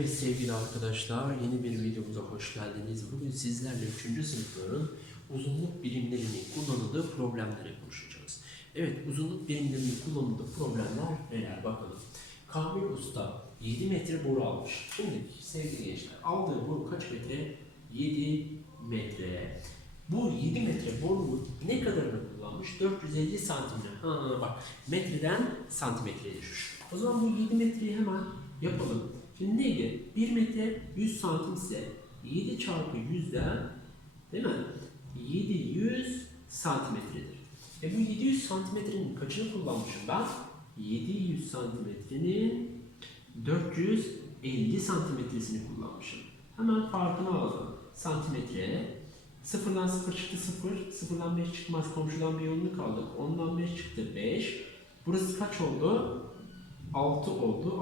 Evet sevgili arkadaşlar yeni bir videomuza hoş geldiniz. Bugün sizlerle 3. sınıfların uzunluk birimlerinin kullanıldığı problemleri konuşacağız. Evet uzunluk birimlerinin kullanıldığı problemler neler bakalım. Kamil Usta 7 metre boru almış. Şimdi sevgili gençler aldığı boru kaç metre? 7 metre. Bu 7 metre borunun ne kadarını kullanmış? 450 santimle. Ha bak metreden santimetreye düşmüş. O zaman bu 7 metreyi hemen yapalım. Şimdi neydi? 1 metre 100 santim ise 7 çarpı 100'den değil mi? 700 santimetredir. E bu 700 santimetrenin kaçını kullanmışım ben? 700 santimetrenin 450 santimetresini kullanmışım. Hemen farkını alalım. Santimetre Sıfırdan sıfır çıktı sıfır. Sıfırdan beş çıkmaz. Komşudan bir yolunu kaldık. Ondan beş çıktı beş. Burası kaç oldu? 6 oldu.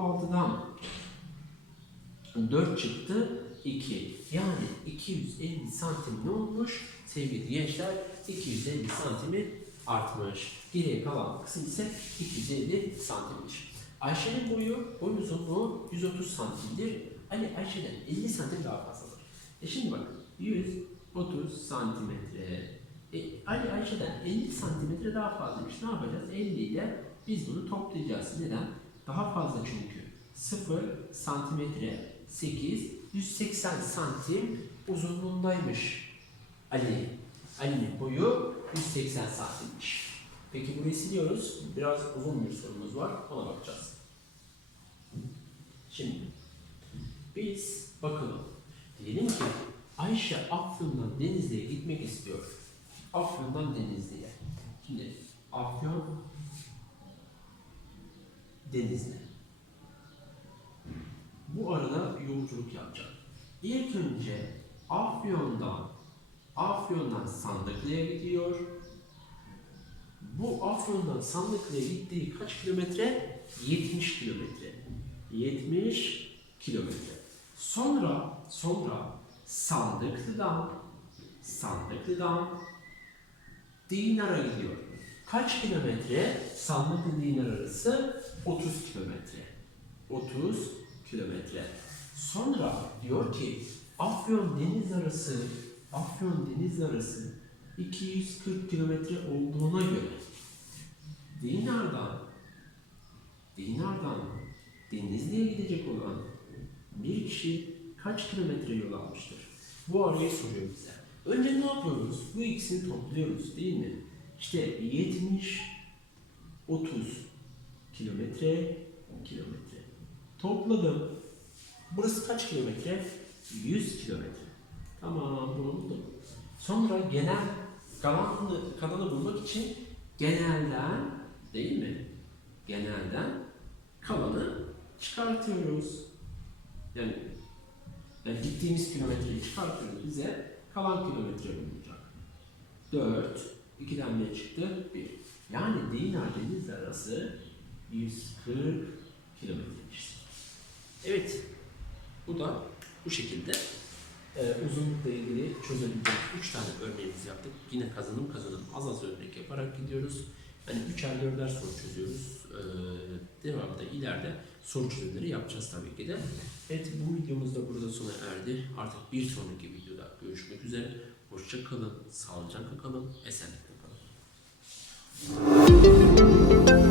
6'dan 4 çıktı 2. Yani 250 santim ne olmuş? Sevgili gençler 250 santimi artmış. Geriye kalan kısım ise 250 santimmiş. Ayşe'nin boyu, boy uzunluğu 130 santimdir. Ali Ayşe'den 50 santim daha fazladır. E şimdi bakın 130 santimetre. E, Ali Ayşe'den 50 santimetre daha fazlaymış. Ne yapacağız? 50 ile biz bunu toplayacağız. Neden? Daha fazla çünkü. 0 santimetre 8 180 santim uzunluğundaymış Ali. Ali'nin boyu 180 santimmiş. Peki burayı siliyoruz. Biraz uzun bir sorumuz var. Ona bakacağız. Şimdi biz bakalım. Diyelim ki Ayşe Afyon'dan Denizli'ye gitmek istiyor. Afyon'dan Denizli'ye. Şimdi Afyon Denizli. Bu arada yolculuk yapacak. İlk önce Afyon'dan Afyon'dan Sandıklı'ya gidiyor. Bu Afyon'dan Sandıklı'ya gittiği kaç kilometre? 70 kilometre. 70 kilometre. Sonra sonra Sandıklı'dan Sandıklı'dan Dinar'a gidiyor. Kaç kilometre? Sandıklı Dinar arası 30 kilometre. 30 kilometre. Sonra diyor ki Afyon deniz arası Afyon deniz arası 240 kilometre olduğuna göre Dinar'dan Dinar'dan Denizli'ye gidecek olan bir kişi kaç kilometre yol almıştır? Bu arayı soruyor bize. Önce ne yapıyoruz? Bu ikisini topluyoruz değil mi? İşte 70 30 kilometre kilometre. Topladım. Burası kaç kilometre? 100 kilometre. Tamam bunu buldum. Sonra genel kalanı, kalanı bulmak için genelden değil mi? Genelden kalanı çıkartıyoruz. Yani, yani gittiğimiz kilometreyi çıkartıyoruz bize kalan kilometre bulunacak. 4, 2'den 5 çıktı 1. Yani Dinar deniz arası 140 kilometremiş. Evet. Bu da bu şekilde e, uzunlukla ilgili çözümde 3 tane örneğimiz yaptık. Yine kazanım kazanım az az örnek yaparak gidiyoruz. Hani 3'er 4'er soru çözüyoruz. Ee, devamda ileride soru çözümleri yapacağız tabii ki de. Evet bu videomuz da burada sona erdi. Artık bir sonraki videoda görüşmek üzere. Hoşça kalın, sağlıcakla kalın, esenlikle kalın. Müzik